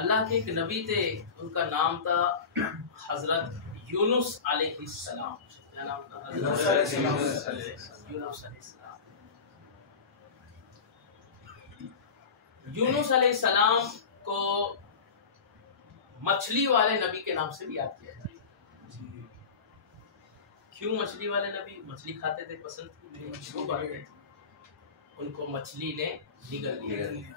अल्लाह के एक नबी थे, उनका नाम था हजरत यूनुस अलैहिस्सलाम। क्या नाम था? यूनुस अलैहिस्सलाम। यूनुस अलैहिस्सलाम को मछली वाले नबी के नाम से भी याद किया जाता है। क्यों मछली वाले नबी? मछली खाते थे, पसंद थी, उनको मछली ने निगल लिया।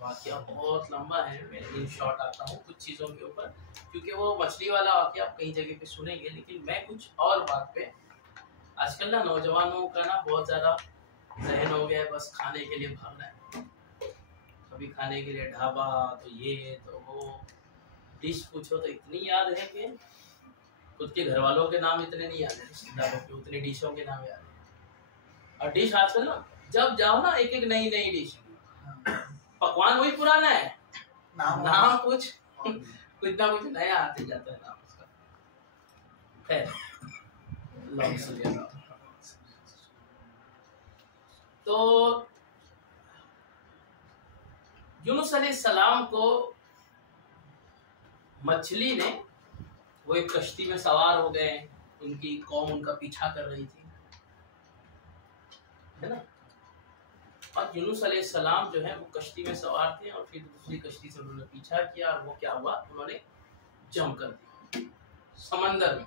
वाकया बहुत लंबा है, मैं इन शॉर्ट आता हूँ कुछ चीज़ों के ऊपर, क्योंकि वो मछली वाला वाकया आप कई जगह पे सुनेंगे, लेकिन मैं कुछ और बात पे। आजकल ना नौजवानों का ना बहुत ज़्यादा जहन हो गया है, बस खाने के लिए भागना है, कभी खाने के लिए ढाबा, तो ये तो वो, डिश पूछो तो इतनी याद है कि खुद के घर वालों के नाम इतने नहीं याद है, रिश्तेदारों के उतनी डिशों के नाम याद है। और डिश आजकल ना जब जाओ ना एक एक नई नई डिश, पकवान वही पुराना है, नाम कुछ ना कुछ नया आते जाता है नाम उसका। खैर, तो यूनुस अलैहिस्सलाम को मछली ने, वो एक कश्ती में सवार हो गए, उनकी कौम उनका पीछा कर रही थी, है ना। और यूनुस अलैहिस्सलाम जो है वो कश्ती में सवार थे, और फिर दूसरी कश्ती से उन्होंने पीछा किया, और वो क्या हुआ, उन्होंने जम कर दिया समंदर में।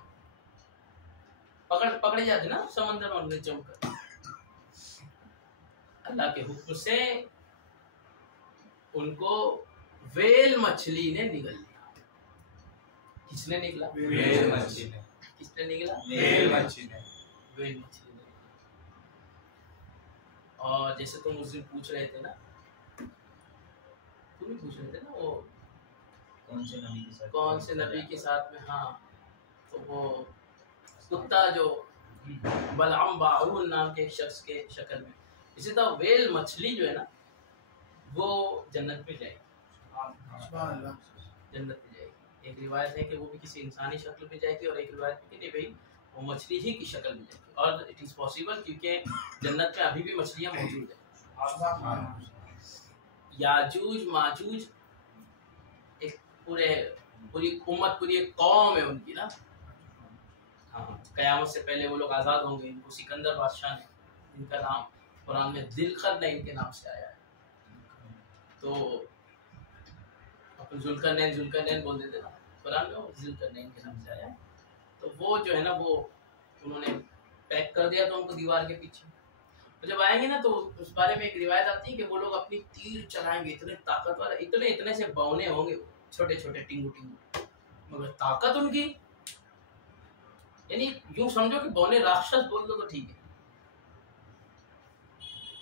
पकड़े जाते ना समंदर में, उन्होंने जम कर अल्लाह के हुक्म से उनको वेल मछली ने निगल लिया। किसने निकला? वेल मछली ने। किसने निकला? वेल मछली ने। वेल मछली ने। और जैसे तुम उस दिन पूछ रहे थे ना, तुम ही पूछ रहे थे ना, वो कौन से नबी के साथ में, हाँ, तो वो कुत्ता जो बलअम बाउल नाम के एक शख्स के शक्ल में, इसी तरह वेल मछली जो है ना, वो जन्नत में जाएगी, जन्नत में जाएगी। एक रिवायत है कि वो भी किसी इंसानी शक्ल में जाएगी, और एक रिवायत में कि भाई वो मछली ही की शक्ल में जाएगी। और इट इज़ पॉसिबल, क्योंकि जन्नत में अभी भी मछलियाँ मौजूद हैं। याजूज माजूज एक पूरी उम्मत, पूरी एक कौम है उनकी ना। हाँ, क़यामत से पहले वो लोग आज़ाद होंगे। इनको सिकंदर बादशाह ने, इनका नाम कुरान में दिलखरनैन के नाम से आया है। तो अपन जुल्करनैन बोल देते ना, कुरान में वो जुल्करनैन के नाम से आया है। तो वो जो है ना, वो उन्होंने पैक कर दिया था उनको दीवार के पीछे। तो जब आएंगे ना, तो उस बारे में एक रिवायत आती है कि वो लोग अपनी तीर चलाएंगे, इतने ताकतवर, इतने से बौने होंगे, छोटे छोटे टिंगू, मगर ताकत उनकी, यानी यूं समझो कि बौने राक्षस बोल दो तो ठीक है।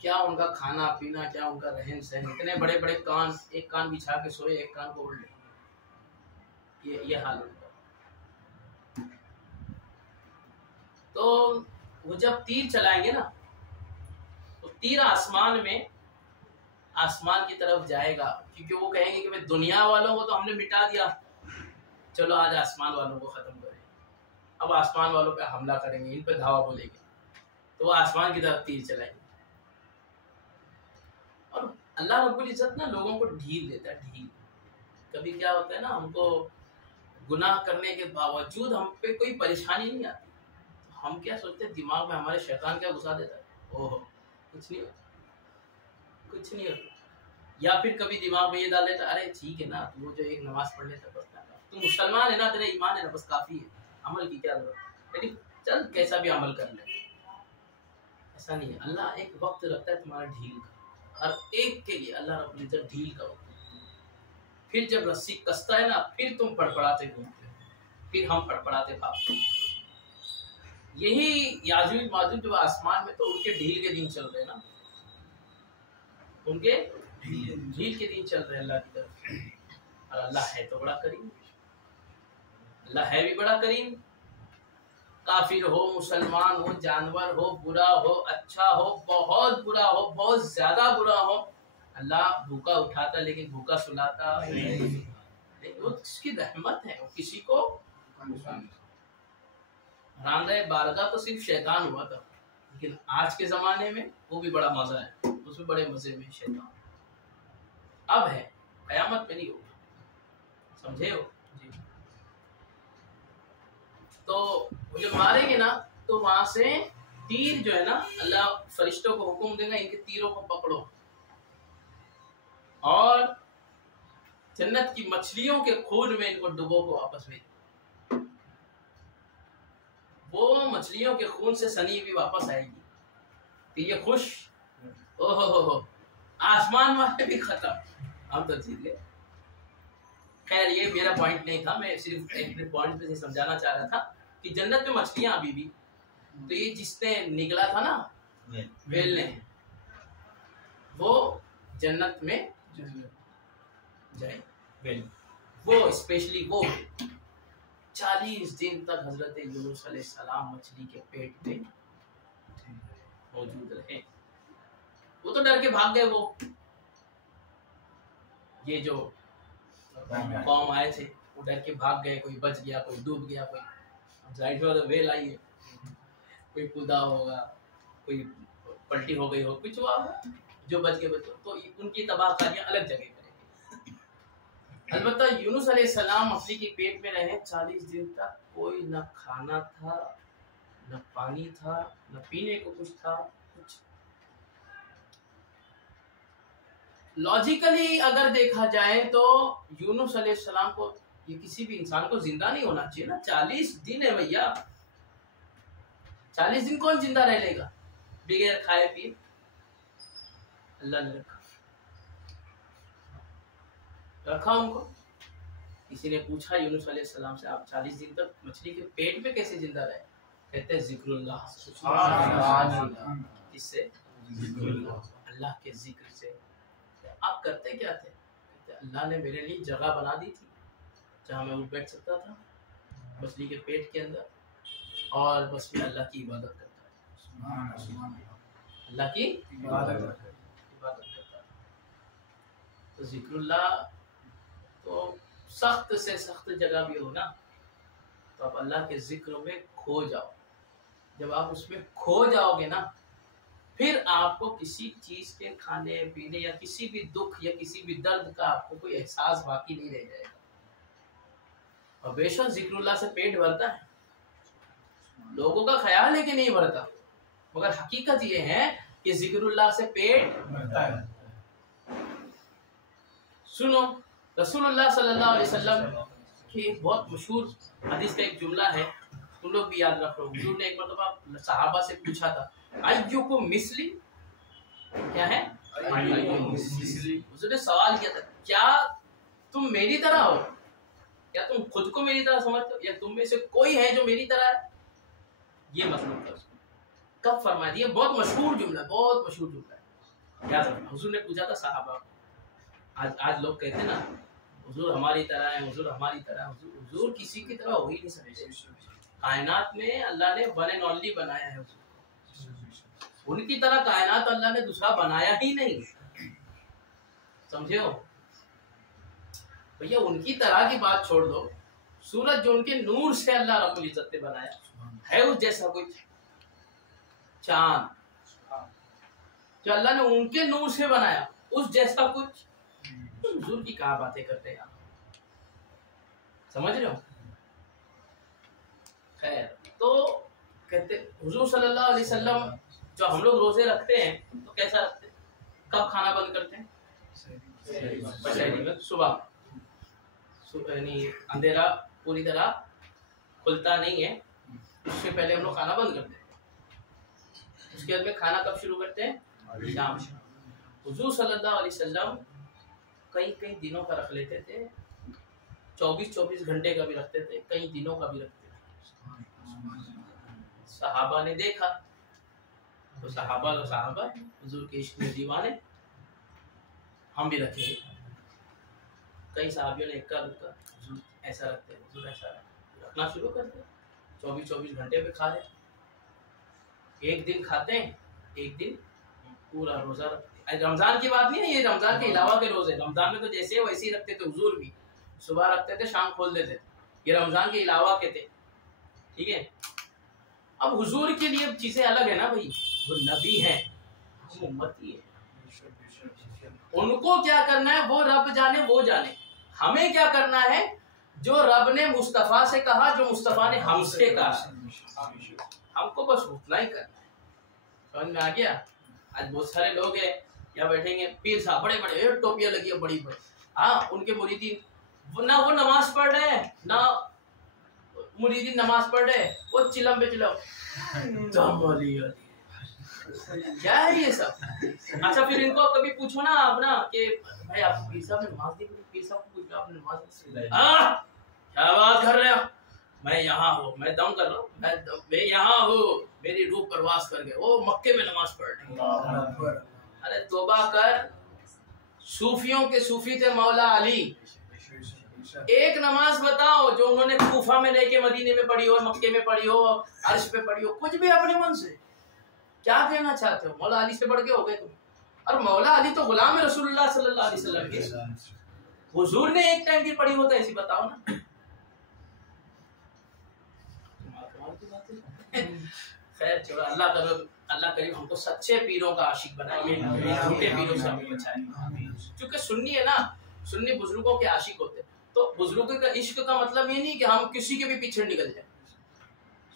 क्या उनका खाना पीना, क्या उनका रहन सहन, इतने बड़े बड़े कान, एक कान बिछा के सोए, एक कान को उल्टे, ये हाल उनका। तो वो जब तीर चलाएंगे ना, तो तीर आसमान की तरफ जाएगा, क्योंकि वो कहेंगे कि भाई दुनिया वालों को तो हमने मिटा दिया, चलो आज आसमान वालों को खत्म करें। अब आसमान वालों पे हमला करेंगे, इन पे धावा बोलेंगे, तो वो आसमान की तरफ तीर चलाएंगे। और अल्लाह रब्बुल इज्जत ना लोगों को ढील देता है, ढील। कभी क्या होता है ना, हमको गुनाह करने के बावजूद हम पे कोई परेशानी नहीं आती, तो हम क्या सोचते हैं, दिमाग में हमारे शैतान क्या घुसा देता है, ओहो कुछ नहीं होता। या फिर कभी दिमाग में ये डाल देता, अरे ठीक है ना, तू जो एक नमाज पढ़ लेता बस, तू मुसलमान है ना, तेरा ईमान है ना, बस काफी है, अमल की क्या जरूरत, लेकिन चल कैसा भी अमल कर ले। ऐसा नहीं है, अल्लाह एक वक्त रखता है तुम्हारा ढील का, हर एक के लिए अल्लाह रब्बुल इज्जत ढील का वक्त। फिर जब रस्सी कसता है ना, फिर तुम फड़फड़ाते घूमते हो, फिर हम फड़फड़ाते भागते। यही याजूज माजूज जो आसमान में, तो उनके ढील के दिन चल रहे हैं ना, उनके ढील के दिन चल रहे हैं अल्लाह की तरफ। और अल्लाह है तो बड़ा करीम, अल्लाह है भी बड़ा करीम। काफिर हो, मुसलमान हो, जानवर हो, बुरा हो, अच्छा हो, बहुत बुरा हो, बहुत ज्यादा बुरा हो, अल्लाह भूखा उठाता लेकिन भूखा सुलाता नहीं। वो उसकी रहमत है, वो किसी को रांदे बारगाह तो सिर्फ शैतान हुआ था, लेकिन आज के जमाने में वो भी बड़ा मजा है, उसमें बड़े मजे में शैतान अब है। कयामत में नहीं होगा, समझे हो जी। तो वो जब मारेंगे ना तो वहां से तीर जो है ना, अल्लाह फरिश्तों को हुक्म देगा इनके तीरों को पकड़ो और जन्नत की मछलियों के खून में इनको डुबो को वापस भेज। वो मछलियों के खून से सनी भी वापस आएगी तो ये खुश, ओहो आसमान वाले भी खत्म, हम तो जीत गए। खैर ये मेरा पॉइंट नहीं था, मैं सिर्फ एक पॉइंट पे समझाना चाह रहा था कि जन्नत में मछलियां अभी भी, तो ये जिसने निकला था ना वेल ने, वो जन्नत में जाए वेल, वो स्पेशली वो 40 दिन तक हजरत यूनुस अलैहिस्सलाम मछली के पेट में मौजूद रहे। वो तो डर के भाग गए, वो ये जो कौम आए थे वो डर के भाग गए, कोई बच गया, कोई डूब गया, कोई जाहिर है वेल आई है, कोई कूदा होगा, कोई पलटी हो गई हो, कुछ हुआ होगा, जो बच गए बच गए, तो उनकी तबाहकारियां अलग जगह करेंगे। अलबत्ता यूनुस अलैहिस्सलाम मछली के पेट में रहे 40 दिन तक, कोई न खाना था, न पानी था, न पीने को कुछ था, कुछ। लॉजिकली अगर देखा जाए तो यूनुस अलैहिस्सलाम को, ये किसी भी इंसान को जिंदा नहीं होना चाहिए ना, 40 दिन है भैया, 40 दिन कौन जिंदा रह लेगा बगैर खाए पिए? अल्लाह ने रखा उनको। किसी ने पूछा यूनुस अलैहिस्सलाम से, आप 40 दिन तक मछली के पेट में कैसे जिंदा रहे? कहते हैं जिक्रुल्लाह, इससे अल्लाह के जिक्र से। आप करते क्या थे? कहते अल्लाह ने मेरे लिए जगह बना दी थी जहाँ मैं उठ बैठ सकता था मछली के पेट के अंदर, और बस मैं अल्लाह की इबादत करता, अल्लाह की इबादत करता। तो जिक्रुल्लाह तो सख्त से सख्त जगह भी हो ना, तो आप अल्लाह के जिक्र में खो जाओ। जब आप उसमें खो जाओगे ना, फिर आपको किसी चीज के खाने पीने या किसी भी दुख या किसी भी दर्द का आपको कोई एहसास बाकी नहीं रह जाएगा। और बेशक जिक्रुल्लाह से पेट भरता है, लोगों का ख्याल है कि नहीं भरता, मगर हकीकत ये है कि जिक्रुल्लाह से पेट भरता है। सुनो, रसूलुल्लाह सल्लल्लाहु अलैहि वसल्लम की एक बहुत मशहूर हदीस का एक जुमला है, तुम लोग भी याद रखो। हुजूर ने एक मरतबा सहाबा से पूछा था, अय्युकुम मिस्ली, क्या है हुजूर ने सवाल किया था, क्या तुम मेरी तरह हो? क्या तुम खुद को मेरी तरह समझते हो, या तुम में से कोई है जो मेरी तरह है? ये मतलब था उसको। कब फरमाया? ये बहुत मशहूर जुमला, बहुत मशहूर जुमला है, याद रखना। हुजूर ने पूछा था सहाबा। आज लोग कहते हैं ना हुजूर हमारी तरह है, हुजूर हमारी तरह। हुजूर किसी की तरह हो ही नहीं सकते। कायनात में अल्लाह ने वन एंड ओनली बनाया है, उनकी तरह कायनात अल्लाह ने दूसरा बनाया ही नहीं, समझे हो भैया? उनकी तरह की बात छोड़ दो, सूरज जो उनके नूर से अल्लाह रब्बुल इज्जत ने बनाया है, उस जैसा कुछ चांद जो अल्लाह ने उनके नूर से बनाया, उस जैसा कुछ, हुजूर की कहाँ बातें करते हैं आप, समझ रहे हो? खैर, तो कहते हुजूर सल्लल्लाहु अलैहि वसल्लम जो हम लोग रोजे रखते हैं तो कैसा रखते हैं? कब खाना बंद करते हैं? शहरी में सुबह, यानी अंधेरा पूरी तरह खुलता नहीं है, उससे पहले हम लोग खाना बंद करते हैं। उसके बाद में खाना कब शुरू करते हैं? शाम। हुजूर सल्लल्लाहु अलैहि वसल्लम कई दिनों का रख लेते थे, 24 घंटे का भी रखते थे, कई दिनों का भी रखते थे। सहाबा ने देखा तो सहाबा हुजूर के इश्क में दीवाने, हम भी रखेंगे। कई सहाबियों ने इक्का दुक्का, हुजूर ऐसा रखते हैं, हुजूर ऐसा रखना शुरू करते, 24 घंटे पे खा रहे। एक दिन खाते हैं, एक दिन पूरा रोजा रखते। रमजान की बात नहीं है, ये रमजान के अलावा के रोजे। रमजान में तो जैसे वैसे ही रखते थे, हुजूर भी सुबह रखते थे, शाम खोल देते थे। ये रमजान के अलावा के थे, ठीक है। अब हुजूर के लिए चीजें अलग है ना भाई, वो नबी है, हम उम्मती है। उनको क्या करना है वो रब जाने, वो जाने। हमें क्या करना है जो रब ने मुस्तफा से कहा, जो मुस्तफा ने हमसे कहा, हमको बस उतना ही करना है। समझ में आ गया? आज बहुत सारे लोग हैं यहाँ बैठेंगे, पीर साहब बड़े बड़े टोपियां लगी है बड़ी बड़ी, हाँ उनके मुरीदीन ना वो नमाज पढ़ रहे हैं, ना मुरीदीन नमाज पढ़ रहे, वो चिलम पे चिलम क्या है ये सब। अच्छा फिर इनको कभी पूछो ना आप ना कि भाई आप पीर साहब ने नमाज दी, पीर साहब को पूछो आपने नमाज क्या बात कर रहे हो, मैं यहाँ हूँ, मैं दम कर रहा हूँ, मैं यहाँ हूँ, मेरी रूह प्रवास कर गए, वो मक्के में नमाज पढ़ रहे। अरे तौबा कर, सूफियों के सूफी थे मौला अली, एक नमाज बताओ जो उन्होंने कूफा में रह के मदीने में पढ़ी हो, मक्के में पढ़ी हो, अर्श पे पढ़ी हो, कुछ भी अपने मन से। क्या कहना चाहते हो? मौला अली से बढ़ के हो गए तुम? और मौला अली तो गुलाम है रसूलुल्लाह सल्लल्लाहु अलैहि वसल्लम के। हुजूर ने एक टाइम की पढ़ी होता है ऐसी बताओ ना। खैर चलो, अल्लाह करीम हमको सच्चे पीरों का आशिक बनाए, झूठे पीरों से हमें बचाए। क्योंकि सुन्नी है ना, सुन्नी बुजुर्गों के आशिक होते हैं, तो बुजुर्गों का इश्क का मतलब ये नहीं कि हम किसी के भी पीछे निकल जाए।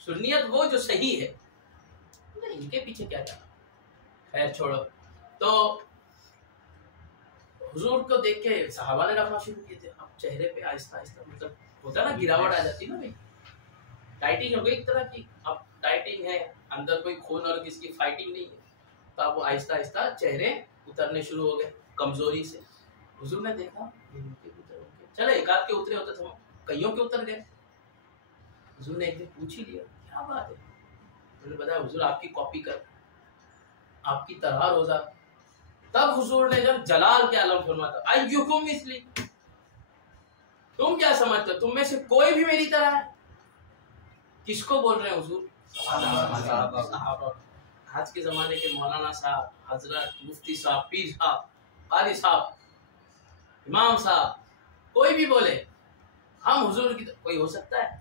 सुन्नियत वो जो सही है, इनके पीछे क्या जाना। खैर छोड़ो। तो हुजूर को देख के सहाबा ने रखना शुरू किए थे। अब चेहरे पे आहिस्ता आहिस्ता मतलब होता ना, गिरावट आ जाती ना भाई, टाइटिंग हो गई एक तरह की। अब टाइटिंग है, अंदर कोई खून और किसकी फाइटिंग नहीं है, तो अब वो आहिस्ता आहिस्ता चेहरे उतरने शुरू हो गए कमजोरी से। हुजूर ने देखा चलो एक आध के उतरे होते थे, कईयों के उतर गए। हुजूर ने एक दिन पूछ ही लिया क्या बात है, उन्होंने बताया हुजूर आपकी कॉपी कर, आपकी तरह रोजा। तब हुजूर ने जब जलाल के आलम फरमाया अय्युकुम मिस्ली, तुम क्या समझते हो तुम में से कोई भी मेरी तरह है? किसको बोल रहे हैं हुजूर? सहाबा। आज के जमाने के मौलाना साहब, हजरत, मुफ्ती साहब, पीर साहब, कादी साहब, इमाम साहब, कोई भी बोले हम हुजूर की, कोई हो सकता है?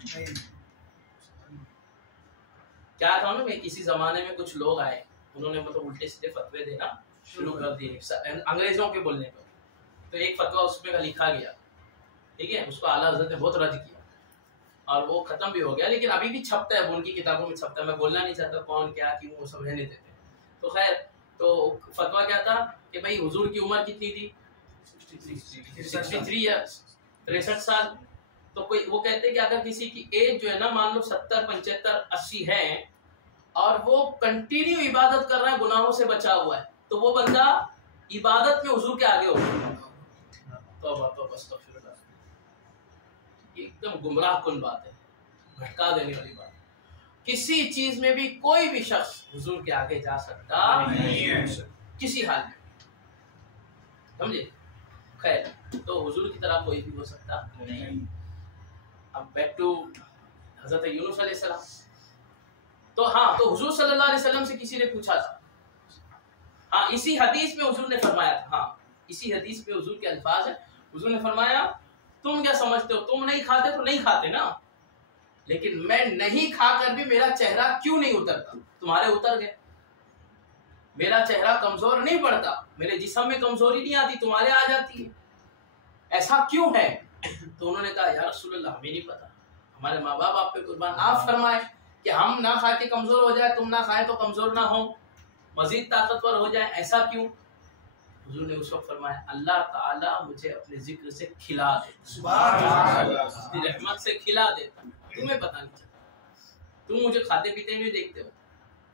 क्या था ना, मैं किसी जमाने में कुछ लोग आए, उन्होंने मतलब उल्टे सीधे फतवे देना शुरू कर दिए अंग्रेजों के बोलने पर। तो एक फतवा उसमें का लिखा गया, ठीक है, उसको आला हज़रत ने बहुत रद्द किया और वो खत्म भी हो गया, लेकिन अभी भी छपता है, उनकी किताबों में छपता है। मैं बोलना नहीं चाहता कौन क्या क्यों, वो सब रहने देते। तो खैर, तो फतवा क्या था कि भाई हुजूर की उम्र कितनी थी? 63 ईयर्स, 63 साल। तो कोई वो कहते हैं कि अगर किसी की एज जो है ना, मान लो 70, 75, 80 है और वो कंटिन्यू इबादत कर रहा है, गुनाहों से बचा हुआ है, तो वो बंदा इबादत में हुजूर के आगे होगा। एकदम गुमराह कुन बात है, भटका देने वाली बात। किसी चीज में भी कोई भी शख्स हुजूर के आगे जा सकता नहीं है, किसी हाल में, समझे? खैर, तो हुजूर की तरह कोई भी हो सकता नहीं। अब बैक टू हजरत यूनुस अलैहिस्सलाम। तो हाँ, तो हुजूर सल्लल्लाहु अलैहि वसल्लम से किसी ने पूछा था, हाँ इसी हदीस में हुजूर ने फरमाया था, हाँ इसी हदीस में हुजूर के अल्फाज है, हुजूर ने फरमाया तुम क्या समझते हो, तुम नहीं खाते तो नहीं खाते ना, लेकिन मैं नहीं खाकर भी मेरा चेहरा क्यों नहीं उतरता? तुम्हारे उतर गए। मेरा चेहरा कमजोर नहीं पड़ता, मेरे जिस्म में कमजोरी नहीं आती, तुम्हारे आ जाती है। ऐसा क्यों है? तो उन्होंने कहा या रसूलल्लाह हमें नहीं पता, हमारे माँ बाप आप पे कुर्बान, आप फरमाए कि हम ना खा के कमजोर हो जाए, तुम ना खाए तो कमजोर ना हो, मजीद ताकतवर हो जाए, ऐसा क्यों? हुजूर ने उस वक्त फरमाया अल्लाह ताला मुझे अपने जिक्र से खिला दे, अपनी रहमत से खिला देता, तुम्हें पता नहीं चलता, तुम मुझे खाते पीते नहीं देखते हो,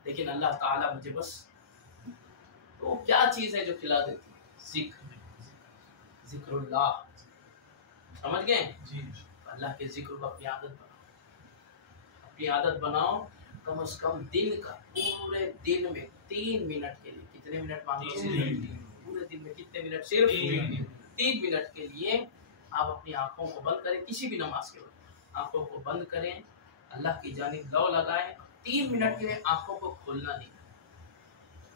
लेकिन अल्लाह ताला मुझे बस, तो क्या चीज है जो खिला देती है? जिक्रुल्लाह, समझ गए? अल्लाह के जिक्र को अपनी आदत बनाओ, अपनी आदत बनाओ। कम से कम दिन का, पूरे दिन में 3 मिनट के लिए, कितने मिनट मांगो? पूरे दिन में कितने मिनट? सिर्फ 3 मिनट के लिए आप अपनी आंखों को बंद करें, किसी भी नमाज के वक्त आंखों को बंद करें, अल्लाह की जानिब लौ लगाएं, 3 मिनट के लिए आंखों को खोलना नहीं,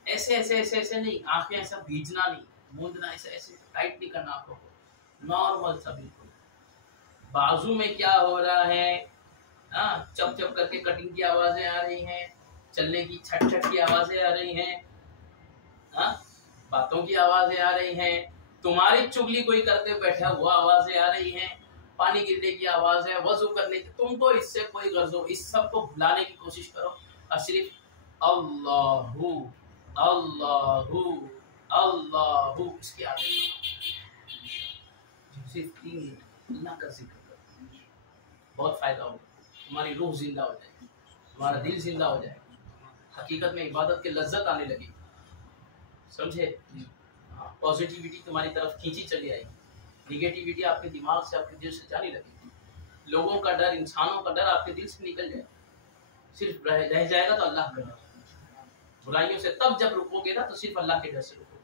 ऐसे ऐसे ऐसे ऐसे नहीं, आंखें ऐसा भीजना नहीं, मूंदना, ऐसे ऐसे टाइट नहीं करना आंखों को, नॉर्मल सा बिल्कुल। बाजू में क्या हो रहा है, हाँ चप चप करके कटिंग की आवाजें आ रही हैं, चलने की छट छट की आवाजें आ रही हैं, हाँ बातों की आवाजें आ रही हैं, तुम्हारी चुगली कोई करके बैठा हुआ, आवाजें आ रही हैं, पानी गिरने की आवाज है, वजू करने की, तुमको इससे कोई गर्ज हो, इस सब को भुलाने की कोशिश करो और सिर्फ अल्लाहू अल्लाहू अल्लाहू इसकी आदत, सिर्फ 3 मिनट अल्लाह का जिक्र करो, बहुत फायदा होगा, तुम्हारी रूह जिंदा हो जाएगी, तुम्हारा दिल जिंदा हो जाएगा, हकीकत में इबादत की लज्जत आने लगी, समझे? पॉजिटिविटी तुम्हारी तरफ खींची चली आएगी, निगेटिविटी आपके दिमाग से, आपके दिल से जाने लगेगी, लोगों का डर, इंसानों का डर आपके दिल से निकल जाएगा, सिर्फ रह जाएगा तो अल्लाह का डर। बुराइयों से तब जब रुकोगे ना तो सिर्फ अल्लाह के डर से रुकोगे,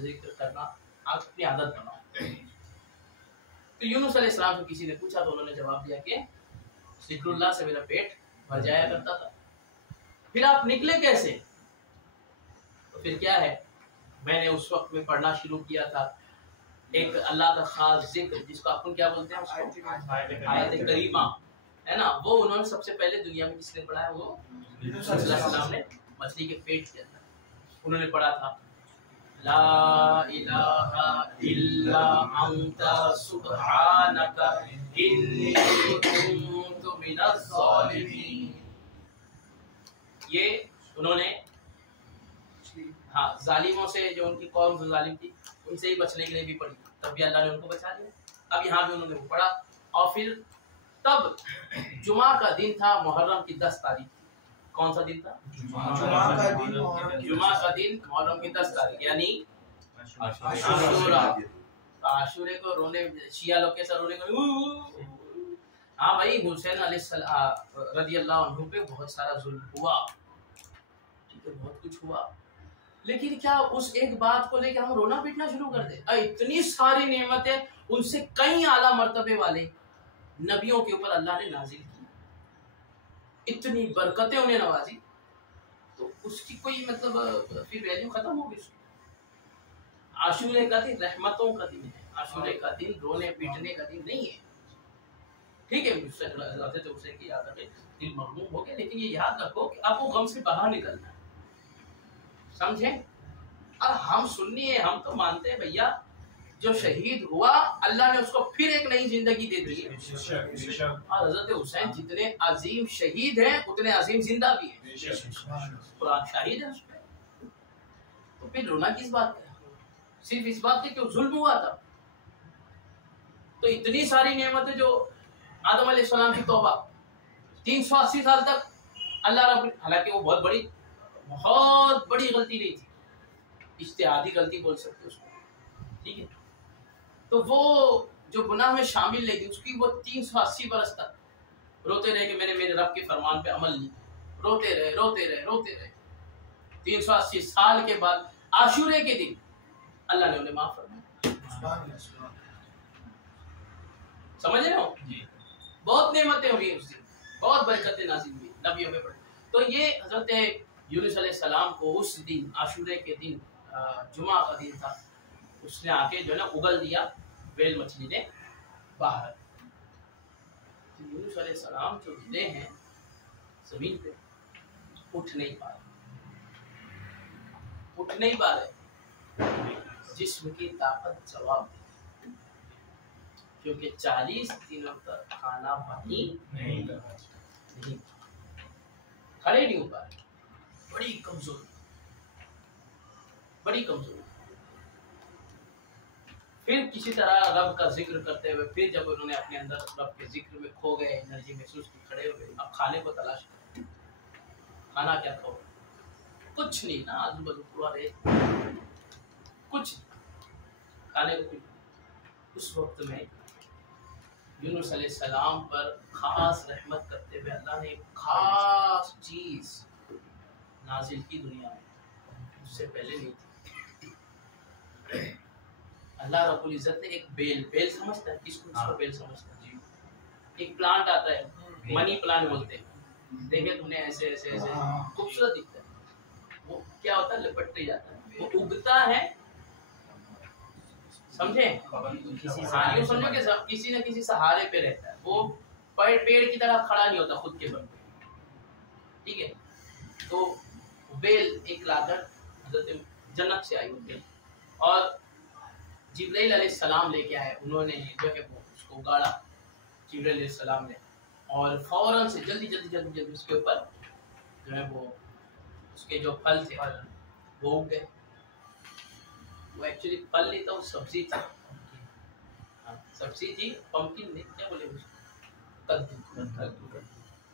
जिक्र करना आप अपनी आदत बनाओ। तो यूनुस अलैहिस्सलाम से किसी ने पूछा तो उन्होंने जवाब दिया कि जिक्रुल्लाह से मेरा पेट भर जाया करता था। फिर आप निकले कैसे? तो फिर क्या है, मैंने उस वक्त में पढ़ना शुरू किया था एक अल्लाह का खास जिक्र, जिसको अपन क्या बोलते हैं, आयत करीमा है ना, वो उन्होंने सबसे पहले दुनिया में किसने पढ़ा है? वो यूनुस अलैहिस्सलाम ने मछली के पेट के अंदर उन्होंने पढ़ा था, ला इलाहा इल्ला अंता सुब्हानका इन्नी कुन्तु मिनज़ ज़ालिमीन। ये उन्होंने जालिमों से, जो उनकी कौम जो जालिम थी, उनसे ही बचने के लिए भी पढ़ी, तब भी अल्लाह ने उनको बचा लिया। अब यहाँ भी उन्होंने वो पढ़ा, और फिर तब जुमा का दिन था, मुहर्रम की 10 तारीख थी। कौन सा दिन था? जुमा का दिन मुहर्रम की 10 तारीख, यानी आशूरा। आशूरे को रोने, शिया लोग के साथ रोने को, हाँ भाई, हुसैन रज़ियल्लाहु अन्हु पे बहुत सारा जुल्म हुआ, ठीक है, बहुत कुछ हुआ, लेकिन क्या उस एक बात को लेकर हम रोना पीटना शुरू कर दे? इतनी सारी नेमतें उनसे कई आला मर्तबे वाले नबियों के ऊपर अल्लाह ने नाजिल की, इतनी बरकतें उन्हें नवाजी, तो उसकी कोई मतलब फिर वैल्यू खत्म हो गई। आशूरे का दिन रहमतों का दिन है, आशूरे का दिन रोने पीटने का दिन नहीं है, ठीक है, उसे की याद रखे, दिल मगमूम हो गया, लेकिन ये याद रखो कि आपको गम से बाहर निकलना है, समझे? और हम सुन्नी है, हम तो मानते हैं भैया, जो शहीद हुआ अल्लाह ने उसको फिर एक नई जिंदगी दे दी है, और हजरत हुसैन जितने अजीम शहीद हैं उतने अजीम जिंदा भी हैं, कुरान शाहिद है उसपे, तो फिर रोना किस बात का? सिर्फ इस बात के क्यों जुल्म हुआ था। तो इतनी सारी नेमतें जो आदम अलैहिस्सलाम की तौबा 380 साल तक अल्लाह रब्बुल, हालांकि वो बहुत बड़ी गलती नहीं थी, इज्तिहादी गलती बोल सकते उसको, ठीक है, तो वो जो गुनाह में शामिल नहीं थी, उसकी वो 380 बरस तक रोते रहे कि मैंने मेरे रब के फरमान पे अमल नहीं, रोते रहे 380 साल के बाद आशूरे के दिन अल्लाह ने उन्हें माफ फरमाया। समझ रहे हो? बहुत नेमतें हुई उस दिन, बहुत बरकतें नाज़िल हुई नबियों में पढ़े। तो ये हजरत यूनुस अलैहिस्सलाम को उस दिन, आशूरे के दिन, जुमा का दिन था, उसने आके जो है ना उगल दिया वेल मछली ने बाहर। तो यूनुस अलैहिस्सलाम जो गिरे हैं जमीन पे, उठ नहीं पा रहे, जिस्म की ताकत जवाब दी, क्योंकि 40 दिनों तक खाना पानी नहीं, खड़े नहीं हो पा रहे, बड़ी कमजोर। फिर किसी तरह रब का जिक्र करते हुए, फिर जब उन्होंने अपने अंदर रब के जिक्र में खो गए, एनर्जी महसूस की, खड़े हो गए, अब खाने को तलाश करें। खाना क्या खाओ? कुछ नहीं ना, आजू बाजू पूरा रहे, कुछ खाने को कुछ। उस वक्त में यूनुस अलैहिस्सलाम पर खास रहमत करते हुए अल्लाह ने एक खास चीज नाजिल की दुनिया में, उससे पहले नहीं थी। अल्लाह रब्बुल इज्जत ने एक बेल समझता है किसको? बेल समझता है, एक प्लांट आता है, मनी प्लांट बोलते हैं, देखे तुमने, ऐसे खूबसूरत दिखता है, वो क्या होता है, लिपटते जाता है, वो उगता है, समझे? यूँ समझो कि किसी न किसी सहारे पे रहता है, वो पेड़ की तरह खड़ा नहीं होता खुद के बल पे, ठीक है। तो बेल एक लाकर जन्नत से आई होती है, और जिब्राइल अलैहिस्सलाम लेके आए, उन्होंने जो है वो उसको गाड़ा जिब्राइल अलैहिस्सलाम ने, और फौरन से जल्दी उसके ऊपर जो है वो उसके जो फल थे वो उग गए। वो एक्चुअली फल नहीं था, वो सब्जी थी। हाँ, सब्जी थी, पंपकिन नहीं, क्या बोले उसको,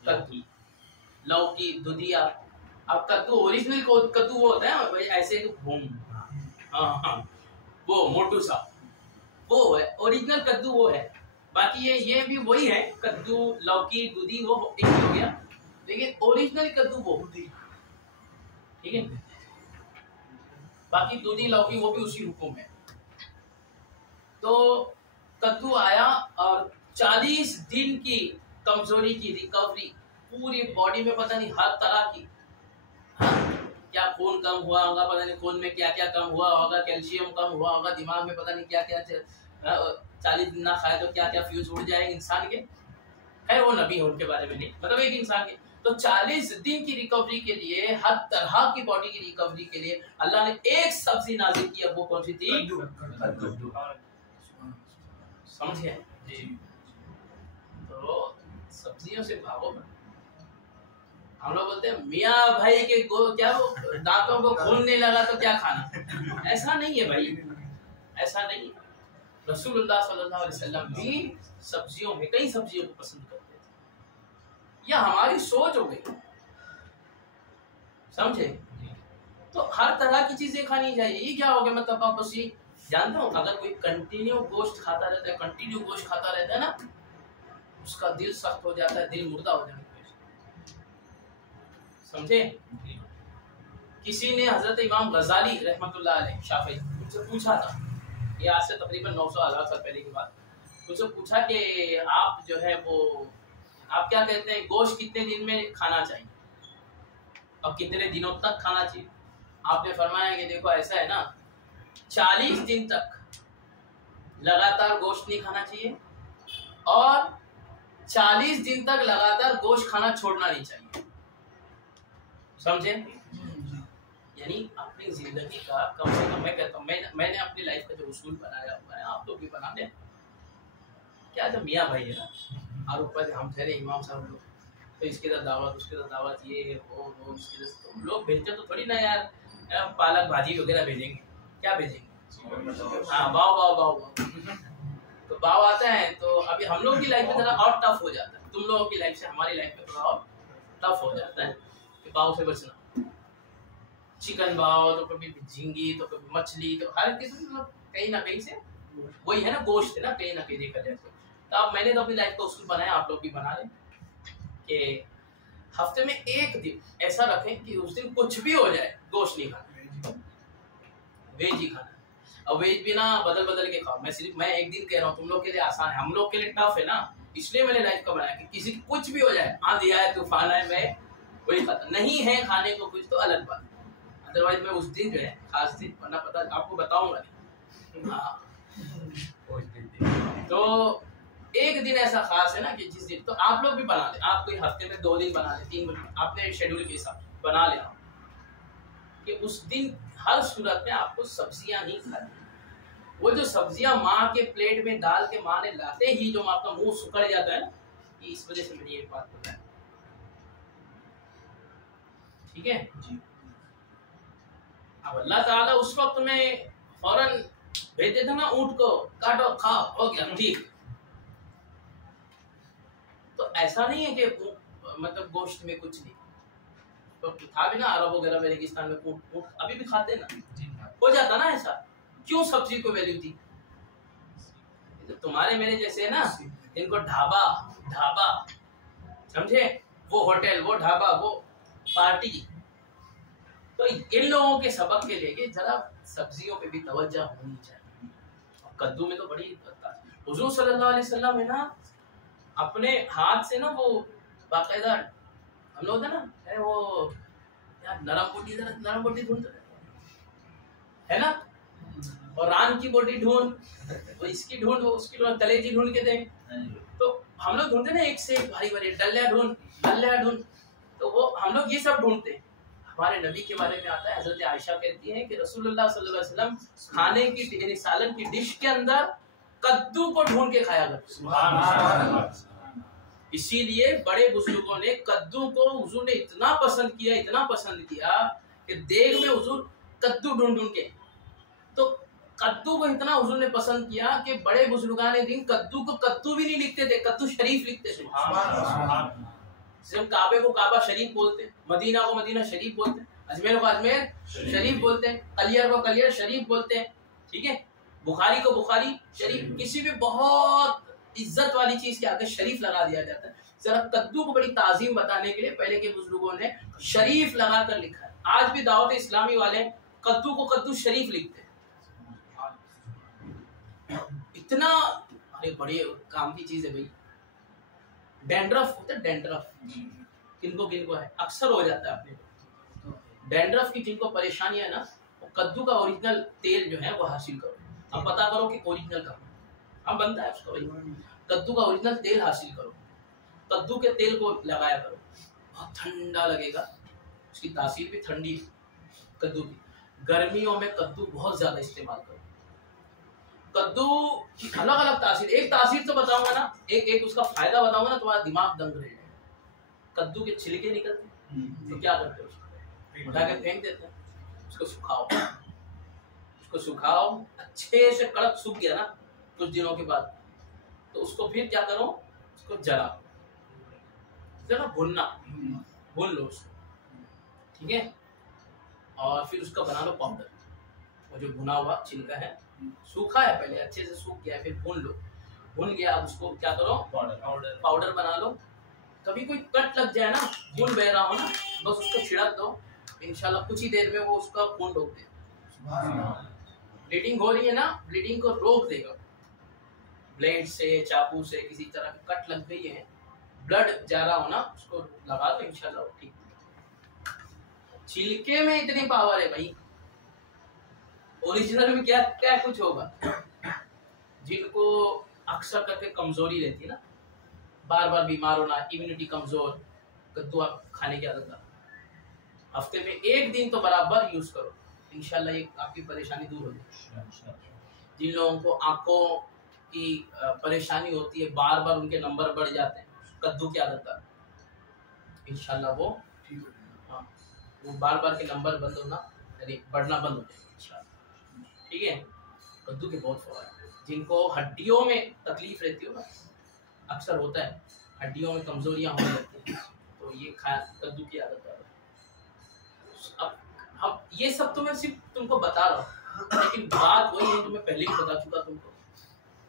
कद्दू, लौकी, दुधिया। अब कद्दू ओरिजिनल कद्दू वो होता है भाई ऐसे घूम, हाँ वो मोटू सा, वो है ओरिजिनल कद्दू, वो है। बाकी ये भी वही है, कद्दू, लौकी, दूधी, वो एक ही हो गया, लेकिन ओरिजिनल कद्दू वो, ठीक है। बाकी दूधी, लौकी वो भी उसी हुक्म है। तो कद्दू आया और 40 दिन की कमजोरी की रिकवरी, पूरी बॉडी में पता नहीं हर तरह की, क्या खून कम हुआ होगा, पता नहीं खून में क्या क्या कम हुआ होगा, कैल्शियम कम हुआ होगा, दिमाग में पता नहीं क्या क्या, 40 दिन ना खाए तो क्या क्या फ्यूज उड़ जाए इंसान के। है वो नबी है, उनके बारे में नहीं, मतलब एक इंसान के। तो 40 दिन की रिकवरी के लिए, हर तरह की बॉडी की रिकवरी के लिए अल्लाह ने एक सब्जी नाजिल की। अब वो कौन सी थी? कद्दू। समझे? तो सब्जियों से भागो मत। हम लोग बोलते हैं मियाँ भाई के क्या वो दांतों को खून नहीं लगा तो क्या खाना, ऐसा नहीं है भाई, ऐसा नहीं। रसूलुल्लाह सल्लल्लाहु अलैहि वसल्लम भी सब्जियों में कई सब्जियों को पसंद करते थे। यह हमारी सोच हो गई, समझे? तो हर तरह की चीजें खानी चाहिए। ये क्या हो गया, मतलब आप बस ये जानते हो, अगर कोई कंटिन्यू गोश्त खाता रहता है, कंटिन्यू गोश्त खाता रहता है ना, उसका दिल सख्त हो जाता है, दिल मुर्दा हो जाता है, समझे? किसी ने हजरत इमाम गजाली रहमतुल्लाह अलैह शाफी उनसे पूछा था, ये आज से तकरीबन 900 साल पहले की बात, उनसे पूछा कि आप जो है वो आप क्या कहते हैं, गोश्त कितने दिन में खाना चाहिए और कितने दिनों तक खाना चाहिए? आपने फरमाया कि देखो ऐसा है ना, 40 दिन तक लगातार गोश्त नहीं खाना चाहिए और 40 दिन तक लगातार गोश्त खाना छोड़ना नहीं चाहिए, समझे? यानी अपनी जिंदगी का कम से कम, मैं कहता हूँ, मैंने अपनी लाइफ का जो उसूल बनाया हुआ है, आप लोग भी बना दें। क्या जब मियाँ भाई है ना, और ऊपर हम ठहरे इमाम साहब लोग, तो इसके साथ दावत, उसके साथ दावत, ये वो इसके साथ, तो लोग भेजते तो थोड़ी ना यार पालक भाजी वगैरह भेजेंगे, क्या भेजेंगे? हाँ बाव तो बाव आता है। तो अभी हम लोग की लाइफ में थोड़ा और टफ हो जाता है, तुम लोगों की लाइफ से हमारी लाइफ में थोड़ा और टफ हो जाता है कि बाव से बचना। चिकन बाव, तो कभी झींगी, तो कभी मछली, तो हर किसी मतलब कहीं ना कहीं से वही है ना, गोश्त है ना, कहीं ना कहीं देखा जाए तो अब मैंने तो अपनी लाइफ का उसूल बनाया, आप लोग भी बना लें कि हफ्ते में एक दिन ऐसा रखें कि उस दिन कुछ भी हो जाए गोश्त नहीं खाना, वेज ही खाना। और वेज भी ना बदल बदल के खाओ। मैं एक दिन कह रहा हूँ, तुम लोग के लिए आसान है, हम लोग के लिए टफ है ना, इसलिए मैंने लाइफ का बनाया कि किसी की कुछ भी हो जाए, आंधी आए तूफान आए, मैं वही खाता। नहीं है खाने को कुछ तो अलग बात, अदरवाइज मैं उस दिन जो है खास दिन, वरना पता आपको बताऊंगा नहीं। हाँ तो एक दिन ऐसा खास है ना कि जिस दिन, तो आप लोग भी बना ले, आप कोई हफ्ते में 2 दिन बना ले, 3 दिन अपने शेड्यूल के हिसाब बना ले कि उस दिन हर सूरत में आपको सब्जियां नहीं खानी। वो जो सब्जियां माँ के प्लेट में डाल के माँ ने लाते ही जो आपका मुंह सुखड़ जाता है ना, इस वजह से मैंने ये बात बताया, ठीक है जी। अब अल्लाह ताला उस वक्त में फौरन भेज देता ना, ऊंट को काटो खाओ हो गया ठीक। तो ऐसा नहीं है कि मतलब गोश्त में कुछ नहीं, तो था भी ना अरब वगैरह में, रेगिस्तान में ऊंट अभी भी खाते ना, हो जाता ना ऐसा। क्यों सब्जी को वैल्यू थी? तो तुम्हारे मेरे जैसे है ना, इनको ढाबा समझे, वो होटल, वो ढाबा, वो पार्टी, तो इन लोगों के सबक के लिए जरा सब्जियों पे भी तवज्जो होनी चाहिए। कद्दू में तो बड़ी हुजूर सल्लल्लाहु अलैहि वसल्लम है ना, अपने हाथ से ना वो बाकायदा, हम लोग है ना, है वो यार नरम बोटी ढूंढ है ना, और रान की बोटी ढूंढ, तो इसकी ढूंढ, वो उसकी ढूंढ, कलेजी ढूंढ के दे। तो हम लोग ढूंढते ना एक से एक भारी भारी, डल्ला ढूंढ, तो वो हम लोग ये सब ढूंढते हैं। हमारे नबी के बारे में आता है, हजरत आयशा कहती है कि रसूलुल्लाह सल्लल्लाहु अलैहि वसल्लम खाने की यानी सालन की डिश के अंदर कद्दू को ढूंढ के खाया करते। इसीलिए बड़े बुजुर्गों ने कद्दू को हुजूर ने इतना पसंद किया कि देग में हुजूर कद्दू ढूंढ ढूंढ के, तो कद्दू को इतना हुजूर ने पसंद किया कि बड़े बुजुर्गान दिन कद्दू को कद्दू भी नहीं लिखते थे, कद्दू शरीफ लिखते थे। काबे को काबा शरीफ बोलते हैं, मदीना को मदीना शरीफ बोलते हैं, अजमेर को अजमेर शरीफ बोलते हैं, कलियर को कलियर शरीफ बोलते हैं, ठीक है। बुखारी को बुखारी शरीफ, किसी भी बहुत इज्जत वाली चीज के आगे शरीफ लगा दिया जाता है। जरा कद्दू को बड़ी ताजीम बताने के लिए पहले के बुजुर्गों ने शरीफ लगा कर लिखा है। आज भी दावत इस्लामी वाले कद्दू को कद्दू शरीफ लिखते हैं। इतना अरे बड़े काम की चीज है भाई। डैंड्रफ होता है, डैंड्रफ किनको है, अक्सर हो जाता है अपने डैंड्रफ की जिनको परेशानी है ना, वो कद्दू का ओरिजिनल तेल जो है वो हासिल करो। अब पता करो कि ओरिजिनल का हम बनता है उसका भाई, कद्दू का ओरिजिनल तेल हासिल करो, कद्दू के तेल को लगाया करो, बहुत ठंडा लगेगा, उसकी तासीर भी ठंडी कद्दू की। गर्मियों में कद्दू बहुत ज्यादा इस्तेमाल करो। कद्दू की अलग अलग तासीर, एक तासीर तो बताऊंगा ना, एक उसका फायदा बताऊंगा ना, तुम्हारा दिमाग दंग रहेगा। कद्दू के छिलके निकलते तो क्या करते हो, उसको उठा के फेंक देते हैं, उसको सुखाओ अच्छे से, कड़क सूख गया ना कुछ दिनों के बाद, तो उसको फिर क्या करो, उसको जरा भून लो उसको, ठीक है। और फिर उसका बना लो पाउडर, और जो भुना हुआ छिलका है, सूखा है पहले अच्छे से सूख गया, फिर भून लो, भून गया, अब उसको क्या करो, पाउडर बना लो। कभी कोई कट लग जाए ना, खून बह रहा हो ना, बस उसको छिड़क दो, इंशाल्लाह कुछ ही देर में वो उसका खून रोक देगा। ब्लीडिंग हो रही है ना, ब्लीडिंग को रोक देगा। ब्लेड से, चाकू से किसी तरह की कट लग गई है, ब्लड जा रहा हो ना, उसको लगा दो, इंशाल्लाह ठीक। छिलके में इतनी पावर है भाई, ओरिजिनल में क्या क्या कुछ होगा। जिनको अक्सर करके कमजोरी रहती है ना, बार बार बीमार होना, इम्यूनिटी कमजोर, कद्दू आप खाने की आदत डालो, हफ्ते में एक दिन तो बराबर यूज करो, इंशाल्लाह ये आपकी परेशानी दूर हो जाएगी। जिन लोगों को आंखों की परेशानी होती है, बार बार उनके नंबर बढ़ जाते हैं, कद्दू की आदत डालो, इंशाल्लाह वो बार बार के नंबर बंद होना, यानी बढ़ना बंद हो जाएगा इंशाल्लाह, ठीक है। कद्दू के बहुत फायदे। जिनको हड्डियों में तकलीफ रहती हो ना, अक्सर होता है हड्डियों में कमजोरियां होने लगती हैं, तो ये कद्दू की आदत डालो। अब हम ये सब तो मैं सिर्फ तुमको बता रहा हूँ, लेकिन बात वही है जो मैं पहले ही बता चुका तुमको,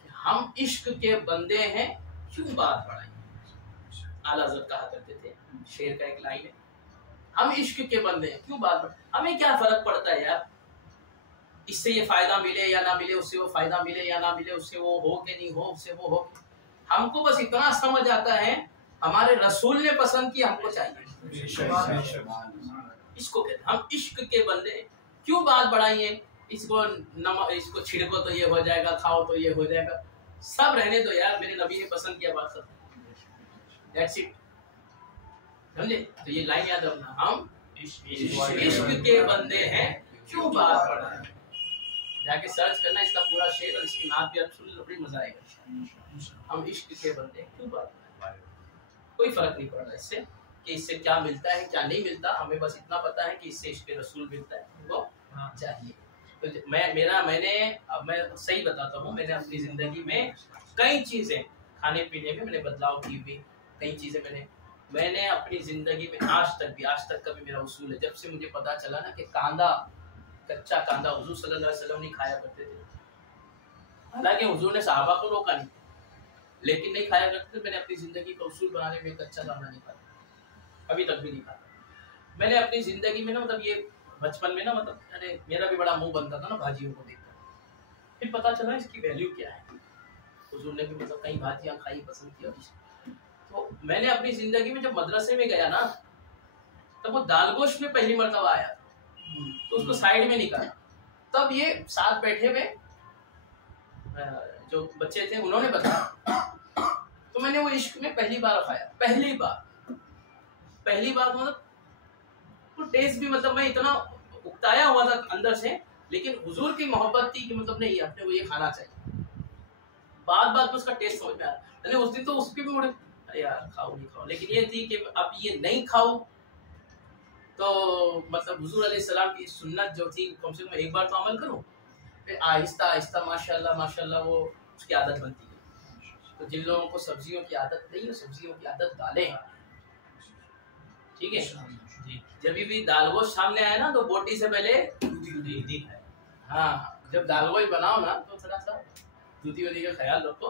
कि हम इश्क के बंदे हैं, क्यों बात बढ़ाई। आला हज़रत कहा करते थे, शेर का एक लाइन है, हम इश्क के बंदे हैं, क्यों बात बढ़ाई। हमें क्या फर्क पड़ता है यार, इससे ये फायदा मिले या ना मिले, उससे वो फायदा मिले या ना मिले, उससे वो हो के नहीं हो, उससे वो हो। हमको बस इतना समझ आता है, हमारे रसूल ने पसंद किया, हमको चाहिए। इसको कहते हैं हम इश्क के बंदे। क्यों बात बढ़ाई है, इसको छिड़को तो ये हो जाएगा, खाओ तो ये हो जाएगा, सब रहने दो यार, मेरे नबी ने पसंद किया, बात खत्म, दैट्स इट, समझे। तो ये लाइन याद रखना, हम इश्क के बंदे हैं, क्यों बात बढ़ाई। जाके सर्च करना इसका पूरा शेर, और इसकी नात भी आप सुन लो, बड़ी मजा आएगा। हम इश्क के बंदे हैं, क्यों बात बढ़ाई। कोई फर्क नहीं पड़ रहा इससे, कि इससे क्या मिलता है क्या नहीं मिलता, हमें बस इतना पता है कि इससे इश्क रसूल मिलता है, वो चाहिए। तो मैं सही बताता हूँ, मैंने अपनी जिंदगी में कई चीजें, खाने पीने में मैंने बदलाव की हुई, कई चीजें मैंने अपनी जिंदगी में आज तक का भी मेरा उसूल है। जब से मुझे पता चला ना कि कांदा, कच्चा कांदा हुजूर सल्लल्लाहु अलैहि वसल्लम नहीं खाया करते थे, हालांकि हुजूर ने सहाबा को रोका नहीं, लेकिन नहीं खाया करते थे। मैंने अपनी जिंदगी का उसूल बनाने में कच्चा कांदा नहीं खाता, अभी तक भी नहीं खाता। मैंने अपनी जिंदगी में ना, मतलब ये बचपन में ना, मतलब अरे मेरा भी बड़ा मुंह बनता था ना भाजियों को देखकर, फिर पता चला इसकी वैल्यू क्या है। हुजूर ने भी मतलब कई भाजियां खाई, पसंद की। तो मैंने अपनी जिंदगी में जब मदरसे में गया ना, तब वो दाल गोश्त में पहली मर्तबा आया, तो उसको साइड में निकाला। तब ये साथ बैठे हुए जो बच्चे थे, उन्होंने बताया, तो मैंने वो इश्क में पहली बार खाया, पहली बार मतलब तो टेस्ट भी मतलब मैं इतना उकताया हुआ था अंदर से, लेकिन हुजूर की मोहब्बत थी कि मतलब नहीं अपने को ये खाना चाहिए। बाद में उसका टेस्ट समझ में आया। अरे उस दिन तो उस पे भी मुड़े अरे यार खाओ नहीं खाओ, लेकिन ये थी कि अब ये नहीं खाओ तो मतलब हुजूर अलैहिस्सलाम की सुन्नत जो थी कम से कम एक बार तो अमल करो, फिर आहिस्ता आहिस्ता माशाल्लाह माशाल्लाह वो उसकी आदत बनती है। तो जिन लोगों को सब्जियों की आदत नहीं है सब्जियों की आदत डालें, ठीक है जी। जब भी दाल गोश्त सामने आए ना तो बोटी से पहले दूधी खाए। हाँ जब दाल गोश्त बनाओ ना तो थोड़ा सा दूधी वूधी का ख्याल रखो।